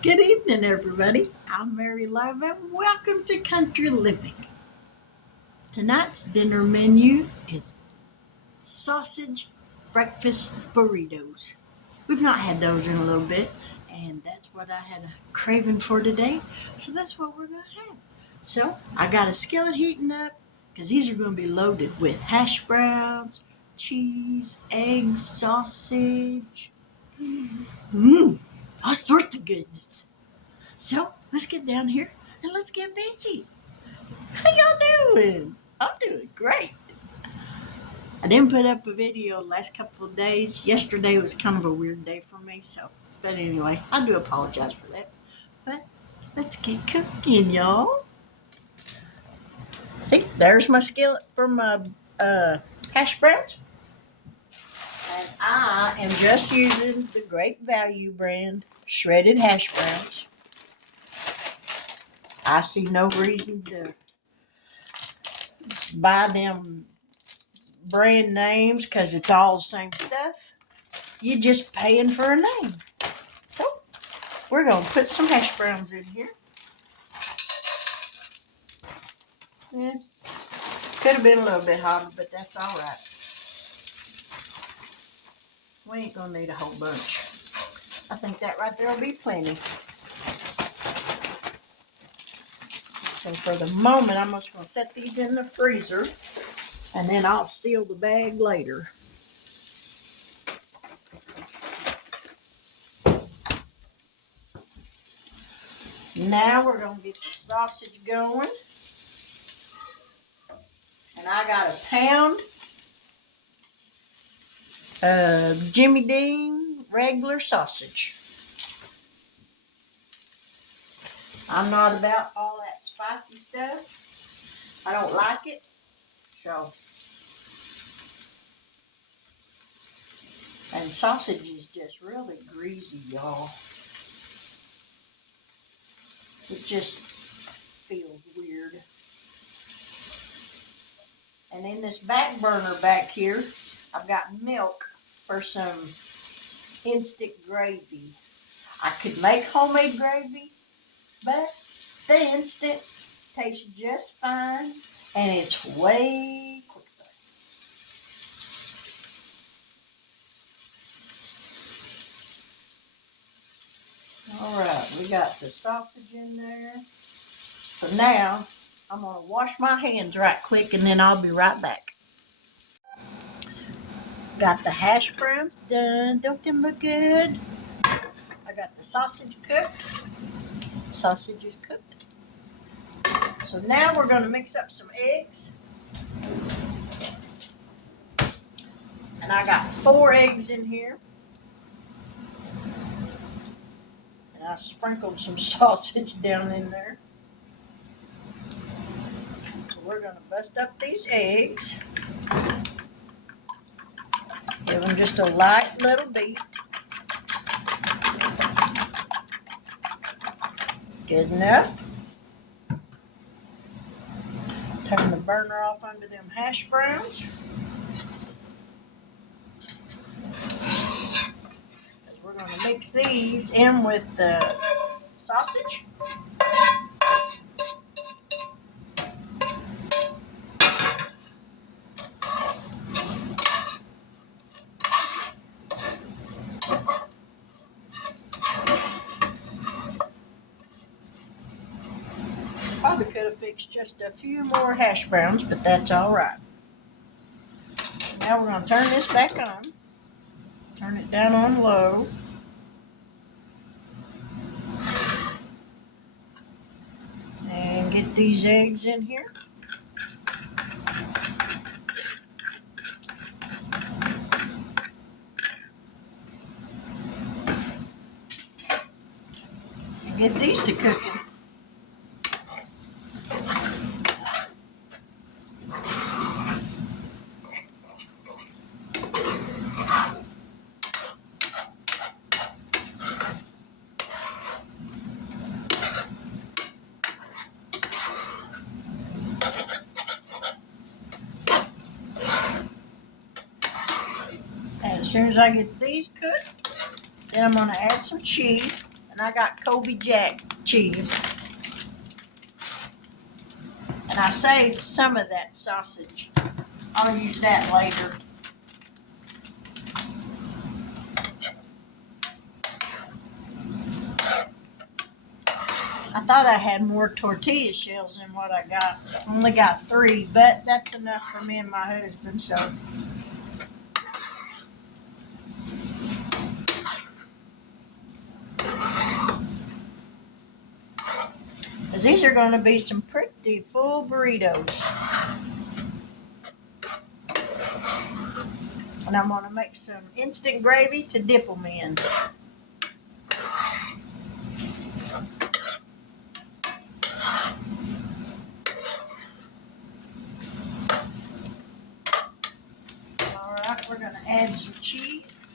Good evening, everybody. I'm Mary Love, and welcome to Country Living. Tonight's dinner menu is sausage breakfast burritos. We've not had those in a little bit, and that's what I had a craving for today, so that's what we're going to have. So, I got a skillet heating up because these are going to be loaded with hash browns, cheese, eggs, sausage, all sorts of goodness. So let's get down here and let's get busy. How y'all doing? I'm doing great. I didn't put up a video the last couple of days. Yesterday was kind of a weird day for me, but anyway, I do apologize for that. But let's get cooking, y'all. See, there's my skillet for my hash browns. And I am just using the Great Value brand shredded hash browns. I see no reason to buy them brand names because it's all the same stuff. You're just paying for a name. So we're going to put some hash browns in here. Yeah, could have been a little bit hotter, but that's all right. We ain't going to need a whole bunch. I think that right there will be plenty. So for the moment, I'm just going to set these in the freezer, and then I'll seal the bag later. Now we're going to get the sausage going. And I got a pound of Jimmy Dean regular sausage. I'm not about all that spicy stuff. I don't like it. And sausage is just really greasy, y'all. It just feels weird. And in this back burner back here, I've got milk for some instant gravy. I could make homemade gravy, but the instant tastes just fine, and it's way quicker. All right, we got the sausage in there. So now I'm going to wash my hands right quick, and then I'll be right back. Got the hash browns done. Don't them look good? I got the sausage cooked. Sausage is cooked. So now we're going to mix up some eggs. And I got 4 eggs in here. And I sprinkled some sausage down in there. So we're going to bust up these eggs. Give them just a light little beat. Good enough. Turn the burner off under them hash browns. Because we're going to mix these in with the sausage. Probably could have fixed just a few more hash browns, but that's all right. Now we're going to turn this back on. Turn it down on low. And get these eggs in here. Get these to cooking. And as soon as I get these cooked, then I'm going to add some cheese. And And I got Colby Jack cheese. And I saved some of that sausage. I'll use that later. I thought I had more tortilla shells than what I got. Only got 3, but that's enough for me and my husband, so. Because these are going to be some pretty full burritos. And I'm going to make some instant gravy to dip them in. Alright, we're going to add some cheese.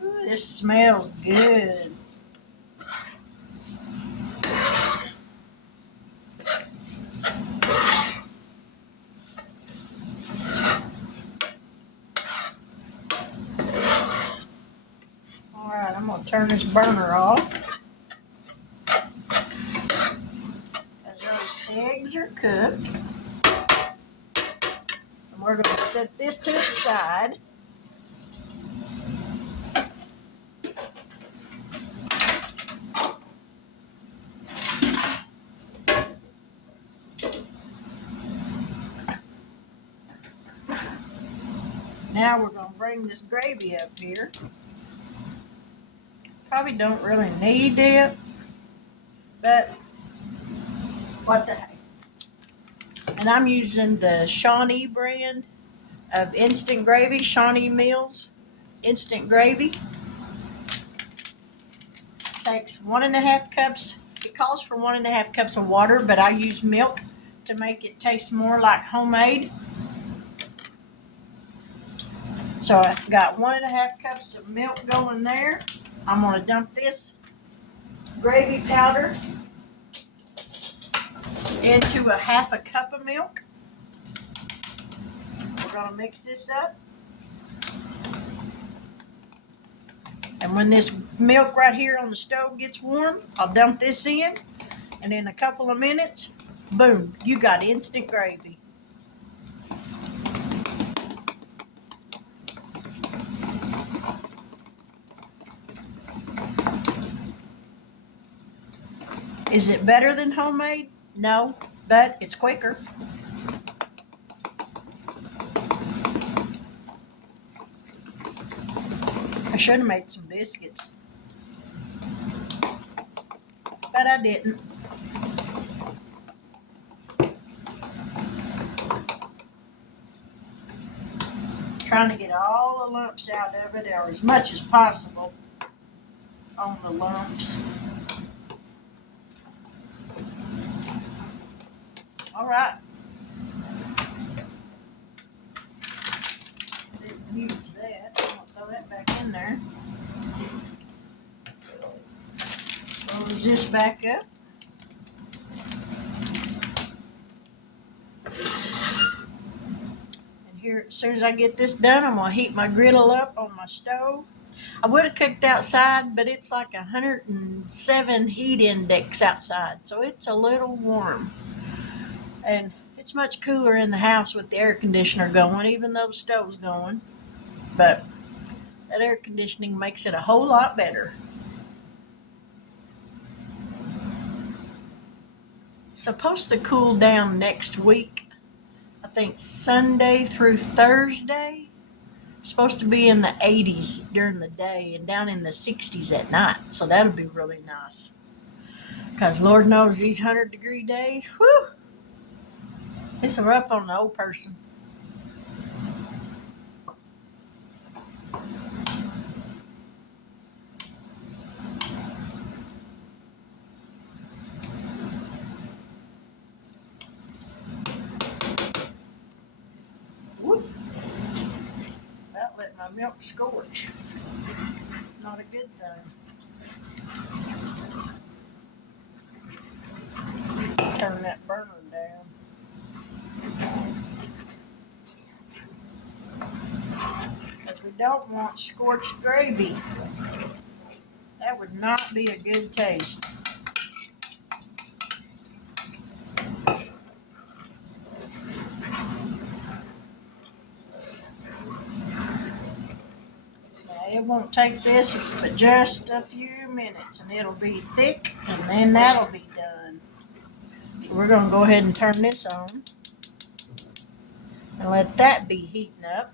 Ooh, this smells good. Alright, I'm going to turn this burner off. As those eggs are cooked. And we're going to set this to the side. Now we're going to bring this gravy up here. Probably don't really need it, but what the heck. And I'm using the Shawnee brand of instant gravy, Shawnee Mills instant gravy. Takes 1.5 cups. It calls for 1.5 cups of water, but I use milk to make it taste more like homemade. So I've got 1.5 cups of milk going there. I'm going to dump this gravy powder into a 1/2 cup of milk. We're going to mix this up. And when this milk right here on the stove gets warm, I'll dump this in. And in a couple of minutes, boom, you got instant gravy. Is it better than homemade? No, but it's quicker. I should have made some biscuits, but I didn't. Trying to get all the lumps out of it, or as much as possible on the lumps. All right. Didn't use that. I'm gonna throw that back in there. Close this back up. And here, as soon as I get this done, I'm gonna heat my griddle up on my stove. I would have cooked outside, but it's like 107 heat index outside, so it's a little warm. And it's much cooler in the house with the air conditioner going, even though the stove's going. But that air conditioning makes it a whole lot better. Supposed to cool down next week. I think Sunday through Thursday. Supposed to be in the 80s during the day and down in the 60s at night. So that'll be really nice. Because Lord knows these 100-degree days, whew, it's rough on the old person. Whoop. About let my milk scorch. not a good thing. Turn that burner down. Because we don't want scorched gravy. That would not be a good taste. Now, it won't take this but just a few minutes, and it'll be thick, and then that'll be done. So we're going to go ahead and turn this on and let that be heating up.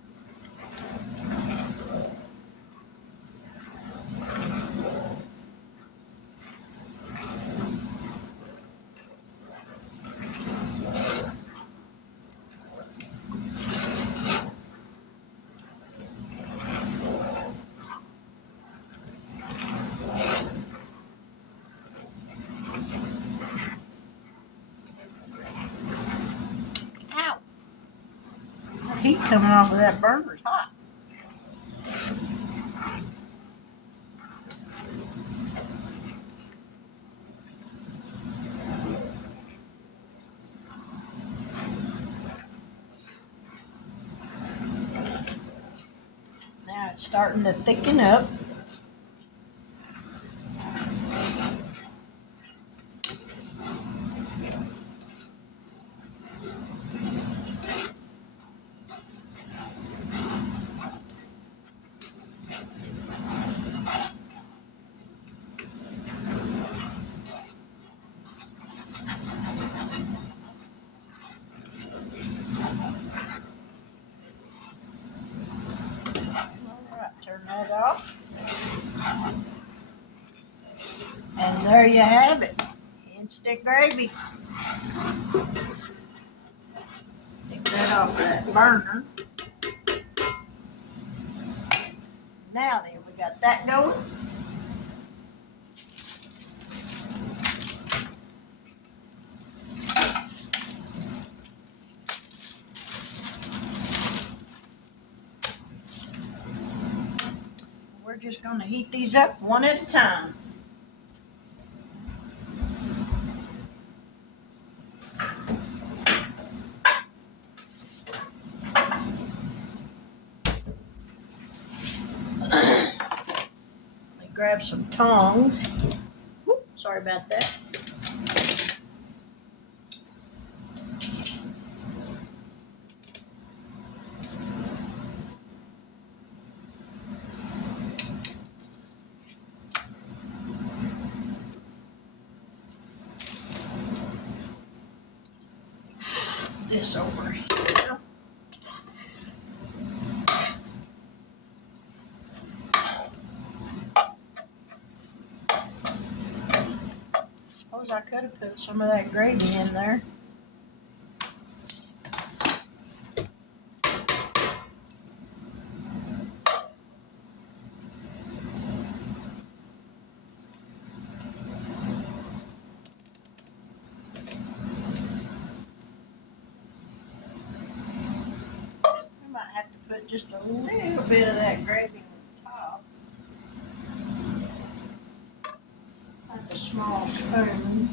Ow! The heat coming off of that burner's hot. Now it's starting to thicken up. Turn that off. And there you have it. Instant gravy. Take that off that burner. Now then, we got that going. We're just going to heat these up one at a time. Grab some tongs. Whoop, sorry about that. This over here. Suppose I could have put some of that gravy in there. I might have to put just a little bit of that gravy on top. Like a small spoon.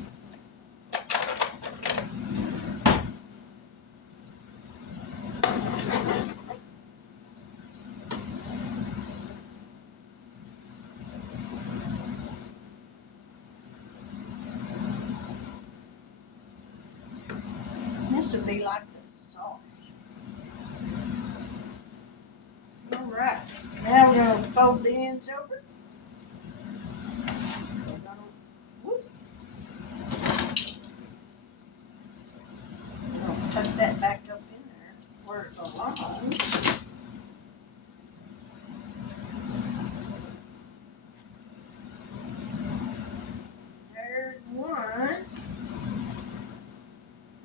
This would be like the sauce. All right, now we're going to fold the ends over. Tuck that back up in there where it belongs. There's one.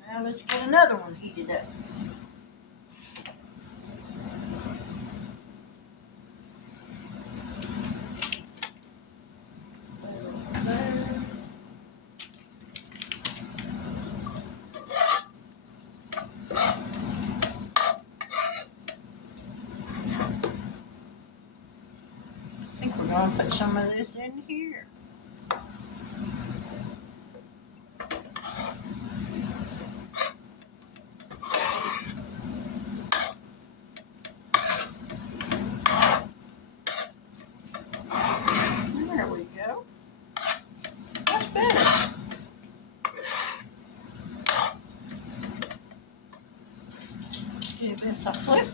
Now let's get another one heated up. I think we're we're going to put some of this in here. There we go. That's better. Give this a flip.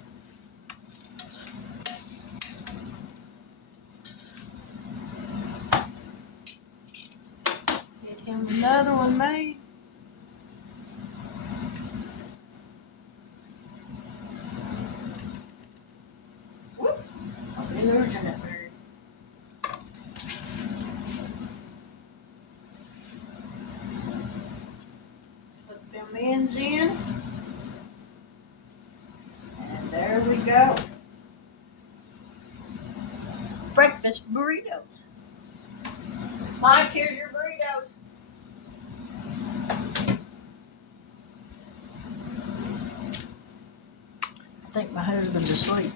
Get him another one made. Whoop! I'll be losing it, Mary. Put them ends in. And there we go. Breakfast burritos. Mike, here's your burritos. I think my husband's asleep.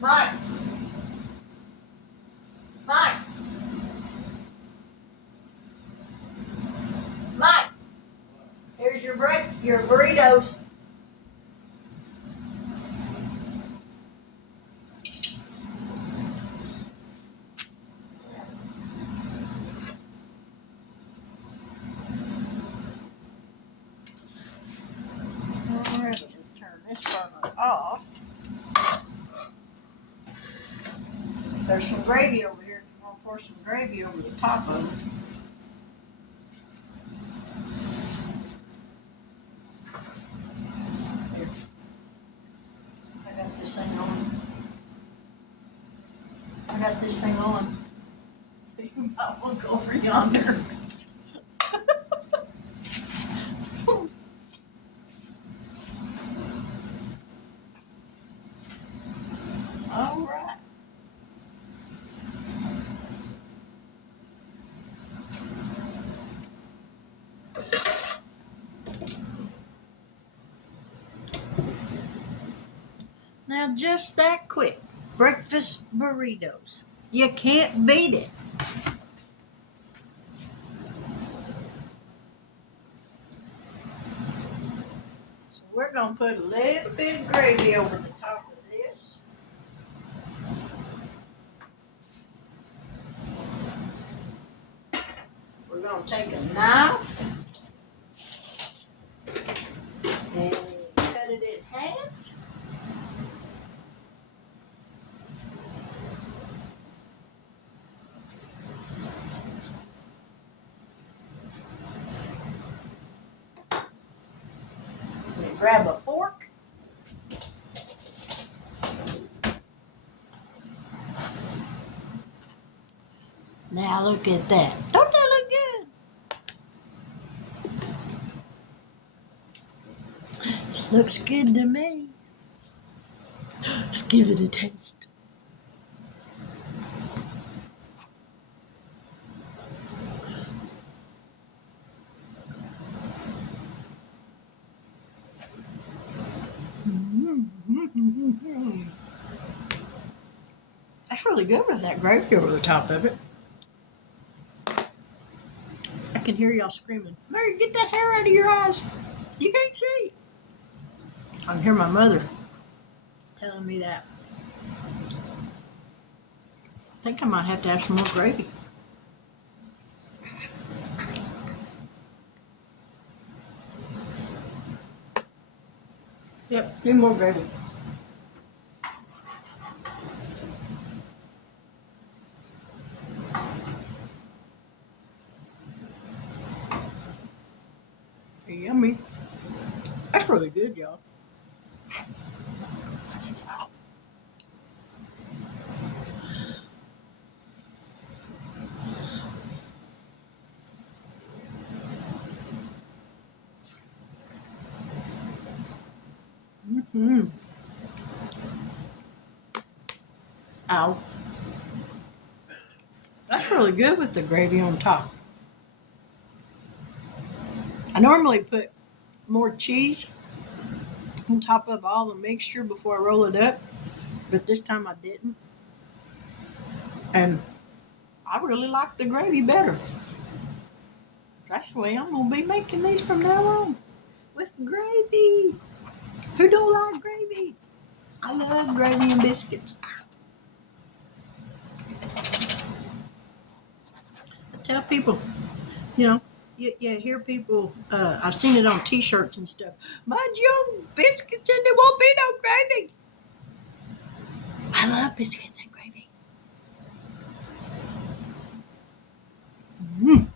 Mike. Mike. Mike. Here's your burritos. Alright, just turn this burner off. There's some gravy over here. If you want to pour some gravy over the top of it. Here. I got this thing on. So you might want to go over yonder. All right. Now just that quick. Breakfast burritos. You can't beat it. So we're going to put a little bit of gravy over the top of this. We're going to take a knife and cut it in half. Grab a fork. Now look at that. Don't that look good? Looks good to me. Let's give it a taste. That's really good with that gravy over the top of it. I can hear y'all screaming, Mary, get that hair out of your eyes. You can't see. I can hear my mother telling me that. I think I might have to have some more gravy. Yep, need more gravy. Yummy. That's really good, y'all. Ow. That's really good with the gravy on top. I normally put more cheese on top of all the mixture before I roll it up, but this time I didn't. And I really like the gravy better. That's the way I'm going to be making these from now on. With gravy. Who don't like gravy? I love gravy and biscuits. I tell people, you know, you hear people, I've seen it on t-shirts and stuff. Mind your own biscuits and there won't be no gravy. I love biscuits and gravy. Mm.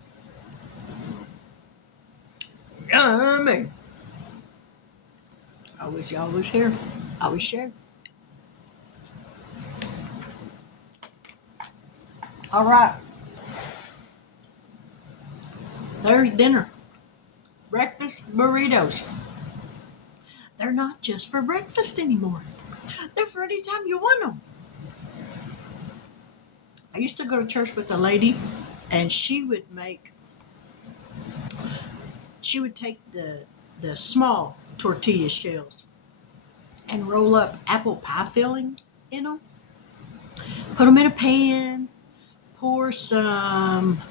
Yummy. I wish y'all was here. I would share. All right. There's dinner. Breakfast burritos. They're not just for breakfast anymore. They're for any time you want them. I used to go to church with a lady, and she would take the small tortilla shells and roll up apple pie filling in them, put them in a pan, pour some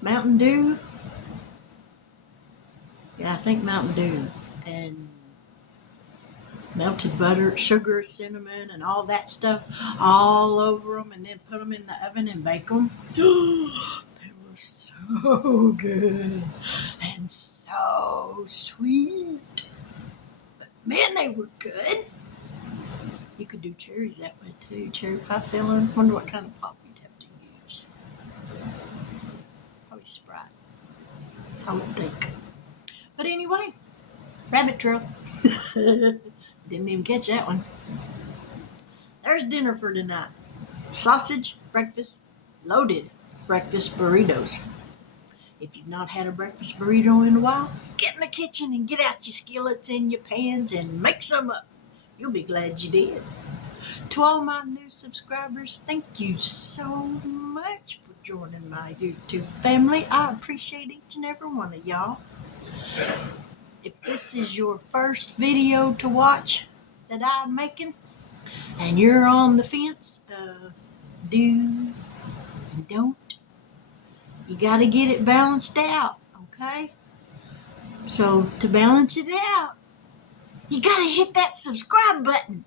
Mountain Dew. Yeah, I think Mountain Dew, and melted butter, sugar, cinnamon, and all that stuff all over them, and then put them in the oven and bake them. They were so good and so sweet. But man, they were good. You could do cherries that way too. Cherry pie filling. Wonder what kind of pop you'd have to use. Probably Sprite. I would think. But anyway, rabbit trail. Didn't even catch that one. There's dinner for tonight. Sausage breakfast, loaded breakfast burritos. If you've not had a breakfast burrito in a while, get in the kitchen and get out your skillets and your pans and make some up. You'll be glad you did. To all my new subscribers, thank you so much for joining my YouTube family. I appreciate each and every one of y'all. If this is your first video to watch that I'm making and you're on the fence of do and don't, you got to get it balanced out, okay? So to balance it out, you got to hit that subscribe button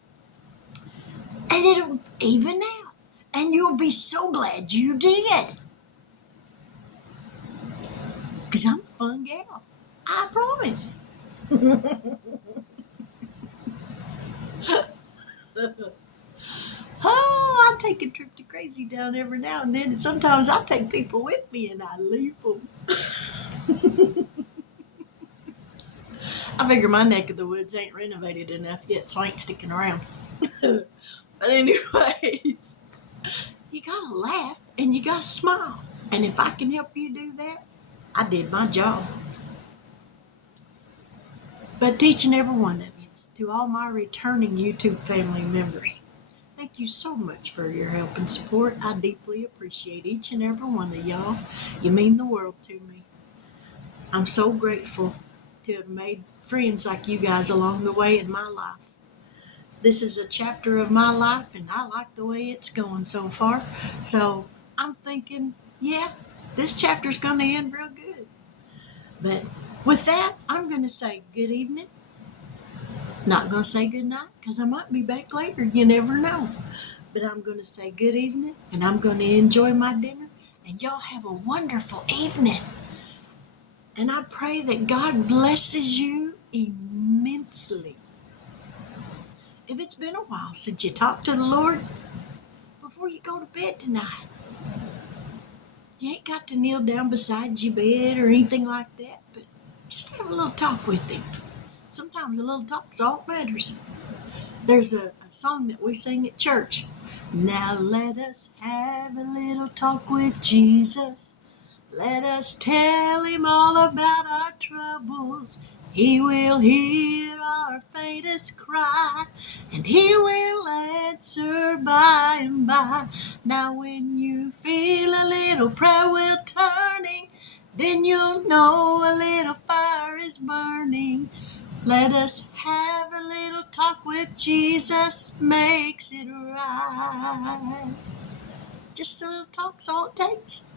and it'll even out and you'll be so glad you did. Because I'm a fun gal. I promise. Oh, I take a trip to Crazy Town every now and then, and sometimes I take people with me and I leave them. I figure my neck of the woods ain't renovated enough yet, so I ain't sticking around. But anyways, you gotta laugh and you gotta smile. And if I can help you do that, I did my job. But to each and every one of you, to all my returning YouTube family members, thank you so much for your help and support. I deeply appreciate each and every one of y'all. You mean the world to me. I'm so grateful to have made friends like you guys along the way in my life. This is a chapter of my life, and I like the way it's going so far. So I'm thinking, yeah, this chapter's going to end real good. But with that, I'm going to say good evening. Not going to say good night because I might be back later. You never know. But I'm going to say good evening, and I'm going to enjoy my dinner. And y'all have a wonderful evening. And I pray that God blesses you immensely. If it's been a while since you talked to the Lord, before you go to bed tonight, you ain't got to kneel down beside your bed or anything like that, but just have a little talk with Him. Sometimes a little talk's all that matters. There's a song that we sing at church. Now let us have a little talk with Jesus. Let us tell Him all about our troubles. He will hear our faintest cry, and He will answer by and by. Now when you feel a little prayer wheel turning, then you'll know a little fire is burning. Let us have a little talk with Jesus, makes it right. Just a little talk's all it takes.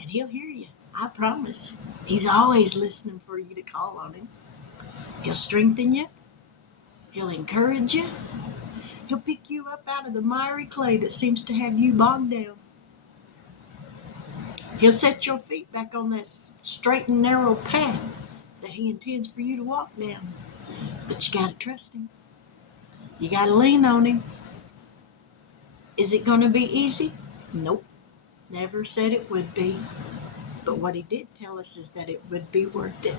And he'll hear you, I promise. He's always listening for you to call on him. He'll strengthen you. He'll encourage you. He'll pick you up out of the miry clay that seems to have you bogged down. He'll set your feet back on that straight and narrow path that he intends for you to walk down. But you got to trust him. You got to lean on him. Is it going to be easy? Nope. Never said it would be. But what he did tell us is that it would be worth it.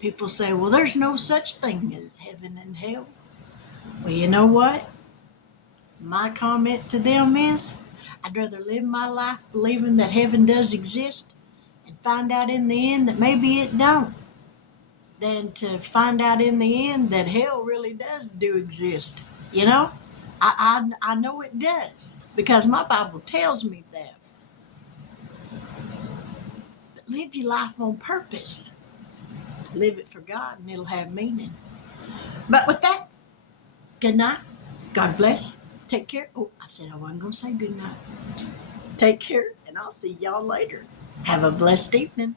People say, well, there's no such thing as heaven and hell. Well, you know what? My comment to them is, I'd rather live my life believing that heaven does exist and find out in the end that maybe it don't, than to find out in the end that hell really does exist. You know? I know it does, because my Bible tells me that. But live your life on purpose. Live it for God and it'll have meaning. But with that, good night. God bless. Take care. Oh, I said I wasn't going to say good night. Take care, and I'll see y'all later. Have a blessed evening.